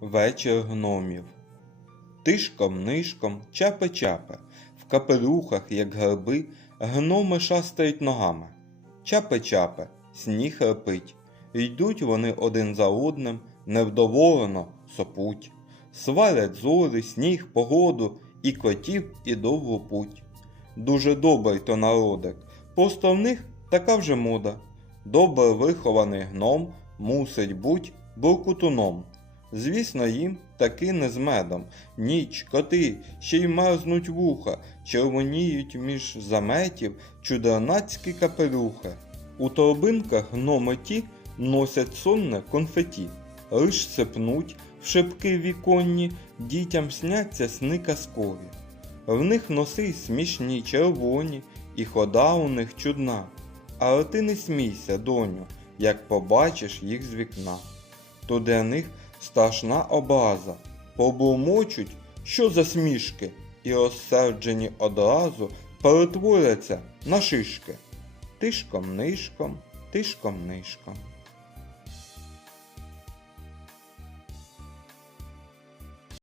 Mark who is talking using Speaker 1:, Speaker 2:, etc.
Speaker 1: вечір гномів. Тишком нишком, чапе-чапе, в капелюхах, як герби, гноми шастають ногами. Чапе-чапе, сніг репить, йдуть вони один за одним, невдоволено сопуть, сварять зорі, сніг, погоду, і котів, і довгу путь. Дуже добрий то народик, просто в них така вже мода. Добре вихований гном мусить буть буркутуном. Звісно, їм таки не з медом. Ніч, коти, ще й мерзнуть вуха, червоніють між заметів чудернацькі капелюхи. У торбинках гноми ті носять сонне конфеті, лиш сипнуть в шибки віконні, дітям сняться сни казкові. В них носи смішні, червоні, і хода у них чудна. Але ти не смійся, доню, як побачиш їх з вікна. То для них страшна образа, побумочуть, що за смішки, і розсерджені одразу перетворяться на шишки. Тишком нишком, тишком нишком.